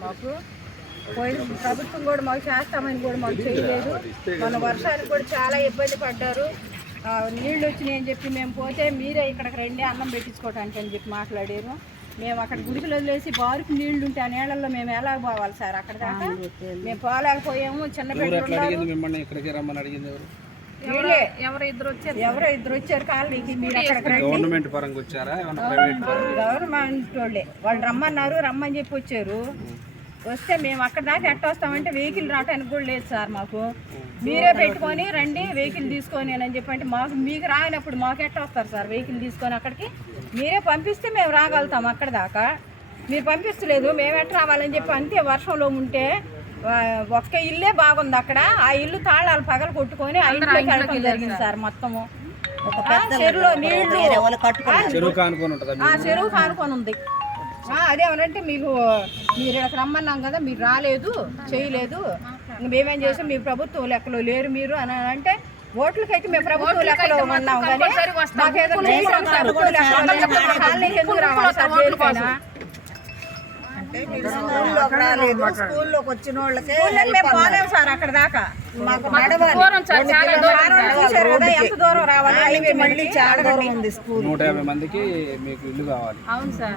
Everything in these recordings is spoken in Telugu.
మాకు. పోయిన ప్రభుత్వం కూడా మాకు చేస్తామని కూడా మాకు చేయలేదు. మన వర్షానికి కూడా చాలా ఇబ్బంది పడ్డారు. ఆ, నీళ్ళు వచ్చినాయి అని చెప్పి మేము పోతే మీరే ఇక్కడికి రండి అన్నం పెట్టించుకోవటానికి అని చెప్పి మాట్లాడారు. మేము అక్కడ గుడిసెలు వదిలేసి బారుకు నీళ్ళు ఉంటే ఆ నీళ్ళల్లో మేము ఎలా పోవాలి సార్? అక్కడ దాకా మేము పోలేకపోయాము చిన్న ఎవరు అడిగింది ఎవరు ఇద్దరు వచ్చారు కాలనీకి మీరు గవర్నమెంట్ పరంగా వచ్చారా? ఏమన్నా ప్రైవేట్ పరంగా? గవర్నమెంట్ వాళ్ళే. వాళ్ళు రమ్మన్నారు రమ్మని చెప్పి వచ్చారు. వస్తే మేము అక్కడ దాకా ఎట్ట వస్తామంటే వెహికల్ రావడానికి కూడా లేదు సార్ మాకు. మీరే పెట్టుకొని రండి వెహికల్ తీసుకొని అని చెప్పి అంటే మాకు మీకు రానప్పుడు మాకు ఎట్ట వస్తారు సార్ వెహికల్ తీసుకొని అక్కడికి? మీరే పంపిస్తే మేము రాగలుగుతాం అక్కడ దాకా. మీరు పంపిస్తలేదు మేము ఎట్ట రావాలని చెప్పి అంతే వర్షంలో ఉంటే ఒక్క ఇల్లే బాగుంది అక్కడ. ఆ ఇల్లు తాళాలు పగలు కొట్టుకొని ఆ ఇంట్లోకి వెళ్ళడం జరిగింది సార్ మొత్తము. చెరువులో నీళ్ళు చెరువు కానుకొని ఉంటుందా ఆ చెరువు కానుకొని ఉంది. ఆ, అదేమనంటే మీకు మీరు ఇక్కడికి రమ్మన్నాం కదా మీరు రాలేదు చేయలేదు. మేమేం చేసాం మీ ప్రభుత్వం లెక్కలో లేరు మీరు అని అంటే ఓట్లకైతే మేము ప్రభుత్వం లెక్కలో ఉన్నాం. కానీ మాకేదో ప్రభుత్వం లెక్కలో ఎందుకు రావాలి సార్? స్కూల్లోకి రాలేదు. స్కూల్లోకి వచ్చిన వాళ్ళకే ఊళ్ళోకి మేము పోలేం సార్ అక్కడ దాకా. మాకు చూశారు కదా ఎంత దూరం రావాలి? మళ్ళీ చాలా దూరం ఉంది స్కూల్. నూట యాభై మందికి మీకు ఇల్లు కావాలి.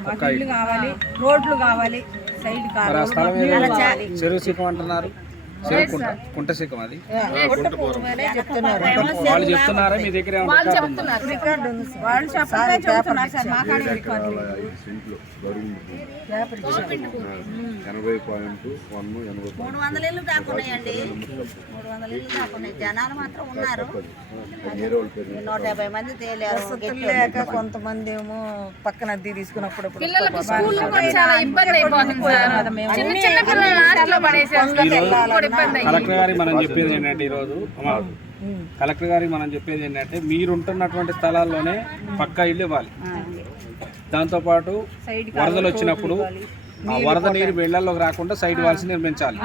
మాకు ఇల్లు కావాలి రోడ్లు కావాలి సైడ్ కావాలి చెరువు అంటున్నారు. కుంట శిఖం అది. వాళ్ళు చెప్తున్నారా. మీ దగ్గర ఎనభై పాయింట్ వన్ ఎనభై మూడు వందల ఇల్లు మూడు వందల జనాలు మాత్రం ఉన్నారు. నూట యాభై మంది తేలేరు లేక కొంతమంది ఏమో పక్కన అద్దె తీసుకున్నప్పుడు చాలా ఇబ్బంది అయిపోతుంది సార్ చిన్న చిన్న పిల్లలు హాస్టల్లో పడేసేస్తారు. కలెక్టర్ గారికి మనం చెప్పేది ఏంటంటే ఈరోజు కలెక్టర్ గారికి మనం చెప్పేది ఏంటంటే మీరు ఉంటున్నటువంటి స్థలాల్లోనే పక్కా ఇల్లు ఇవ్వాలి. దాంతోపాటు వరదలు వచ్చినప్పుడు ఆ వరద నీరు ఇళ్ళలోకి రాకుండా సైడ్ వాల్స్ నిర్మించాలి.